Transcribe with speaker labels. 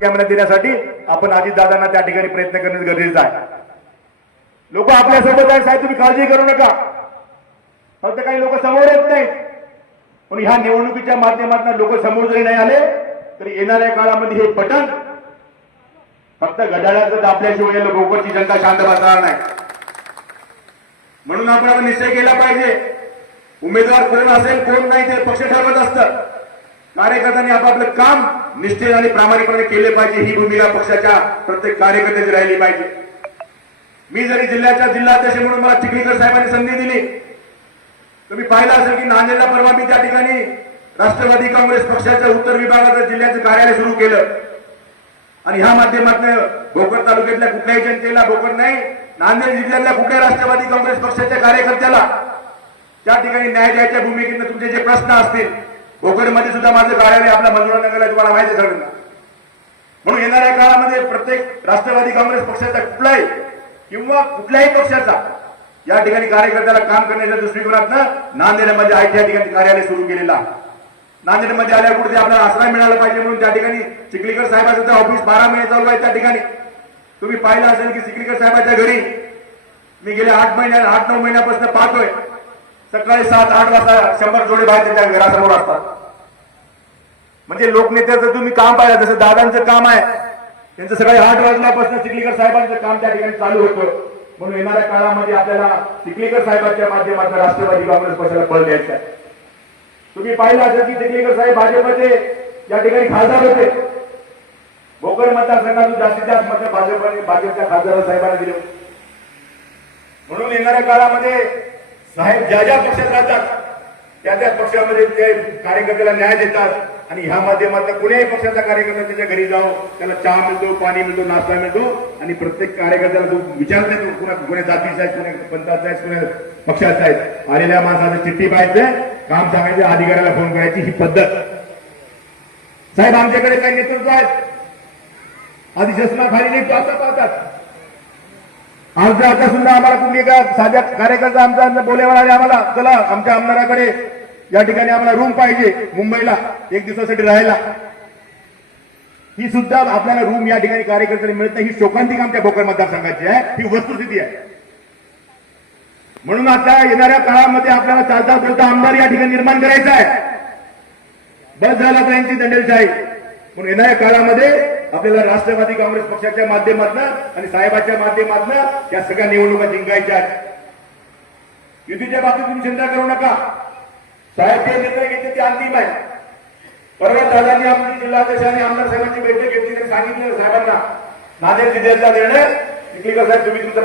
Speaker 1: Camera देण्यासाठी आपण अजितदादांना त्या ठिकाणी प्रयत्न करणे गरजेचं आहे. लोक आपल्यासोबत साहेब तुम्ही काळजी करू नका. फक्त काही लोक समोर येत नाहीत. पण ह्या निवडणुकीच्या माध्यमातून लोक समोर जरी नाही आले तरी येणाऱ्या काळामध्ये हे बटन फक्त घड्याळाचं दाबल्याशिवाय या जनता शांत बसणार नाही. म्हणून आपण निश्चय केला पाहिजे. उमेदवार कोण असेल कोण नाही ते पक्ष ठरवत असतं. कार्यकर्त्यांनी आपापलं काम निश्चित आणि प्रामाणिकपणे केले पाहिजे. ही भूमिका पक्षाच्या प्रत्येक कार्यकर्त्याची राहिली पाहिजे. मी जरी जिल्ह्याच्या जिल्हाध्यक्ष म्हणून मला चिखलीकर साहेबांनी संधी दिली तुम्ही पाहिलं असेल की नांदेडला परवा मी त्या ठिकाणी राष्ट्रवादी काँग्रेस पक्षाच्या उत्तर विभागाचं जिल्ह्याचं कार्यालय सुरू केलं. आणि ह्या माध्यमातून भोकर तालुक्यातल्या कुठल्याही जनतेला भोकर नाही नांदेड जिल्ह्यातल्या कुठल्या राष्ट्रवादी काँग्रेस पक्षाच्या कार्यकर्त्याला त्या ठिकाणी न्याय द्यायच्या भूमिकेनं तुमचे जे प्रश्न असतील कोकणमध्ये सुद्धा माझं कार्यालय आपल्या मंजुळा तुम्हाला माहिती झालं ना म्हणून येणाऱ्या काळामध्ये प्रत्येक राष्ट्रवादी काँग्रेस पक्षाचा कुठलाही किंवा कुठल्याही पक्षाचा या ठिकाणी कार्यकर्त्याला काम करण्याच्या दृष्टिकोनातनं नांदेडमध्ये आय या ठिकाणी कार्यालय सुरू केलेलं आहे. नांदेडमध्ये आल्यापुढे आपल्याला आसरा मिळाला पाहिजे म्हणून त्या ठिकाणी चिखलीकर साहेबांचं ऑफिस बारा महिने चालू आहे त्या ठिकाणी. तुम्ही पाहिलं असेल की चिखलीकर साहेबाच्या घरी मी गेल्या आठ महिन्या आठ नऊ महिन्यापासून पाहतोय. सकाळी सात आठ वाजता शंभर जोडे बाहेर त्यांच्या घरासमोर असतात. म्हणजे लोकनेत्याचं तुम्ही काम पाहिलं जसं दादांचं काम आहे त्यांचं सकाळी आठ वाजल्यापासून चिखलीकर साहेबांचं काम त्या ठिकाणी चालू होतं. म्हणून येणाऱ्या काळामध्ये आपल्याला चिखलीकर साहेबांच्या माध्यमातून राष्ट्रवादी काँग्रेस पक्षाला बळ द्यायचं आहे. तुम्ही पाहिलं असेल की चिखलीकर साहेब भाजपचे या ठिकाणी खासदार होते. भोकर मतदारसंघातून जास्तीत जास्त मत भाजपने भाजपच्या खासदार साहेबांना दिले. म्हणून येणाऱ्या काळामध्ये साहेब ज्या ज्या पक्षात राहतात त्या त्या पक्षामध्ये ते कार्यकर्त्याला न्याय देतात आणि ह्या माध्यमातून कुणीही पक्षाचा कार्यकर्ता त्याच्या घरी जाऊ त्याला चहा मिळतो पाणी मिळतो नाश्ता मिळतो आणि प्रत्येक कार्यकर्त्याला तो विचारत नाही कुणा कुण्या जातीचा आहे कुण्या पंथाचा आहेत कुण्या पक्षाचा आहेत आलेल्या माणसाला चिठ्ठी पाहायचं काम सांगायचं अधिकाऱ्याला फोन करायची ही पद्धत. साहेब आमच्याकडे काही नेतृत्व आहेत. आधी शासनाखाली नाही पाहतात. आमच्या आता सुद्धा आम्हाला कुठली एका साध्या कार्यकर्ता आमचा बोलेवर आले आम्हाला चला आमच्या आमदाराकडे या ठिकाणी आम्हाला रूम पाहिजे मुंबईला एक दिवसासाठी राहायला. ही सुद्धा आपल्याला रूम या ठिकाणी कार्यकर्त्यांनी मिळत नाही ही शोकांतिक आमच्या भोकर मतदारसंघाची आहे ही वस्तुस्थिती आहे. म्हणून आता येणाऱ्या काळामध्ये आपल्याला चालता बोलता आमदार या ठिकाणी निर्माण करायचा आहे. बस झाला तर यांची दंडेलशाही. म्हणून येणाऱ्या काळामध्ये आपल्याला राष्ट्रवादी काँग्रेस पक्षाच्या माध्यमातून आणि साहेबाच्या माध्यमातून या सगळ्या निवडणुका जिंकायच्या आहेत. युतीच्या बाबतीत तुम्ही चिंता करू नका. साहेब जे निर्णय घेतले ते अंतिम आहे. परवा दादांनी आपली जिल्हाध्यक्ष आणि आमदार साहेबांची बैठक घेतली त्यांनी सांगितलं साहेबांना नांदेड जिल्ह्यातला निर्णय साहेब तुम्ही तुमचा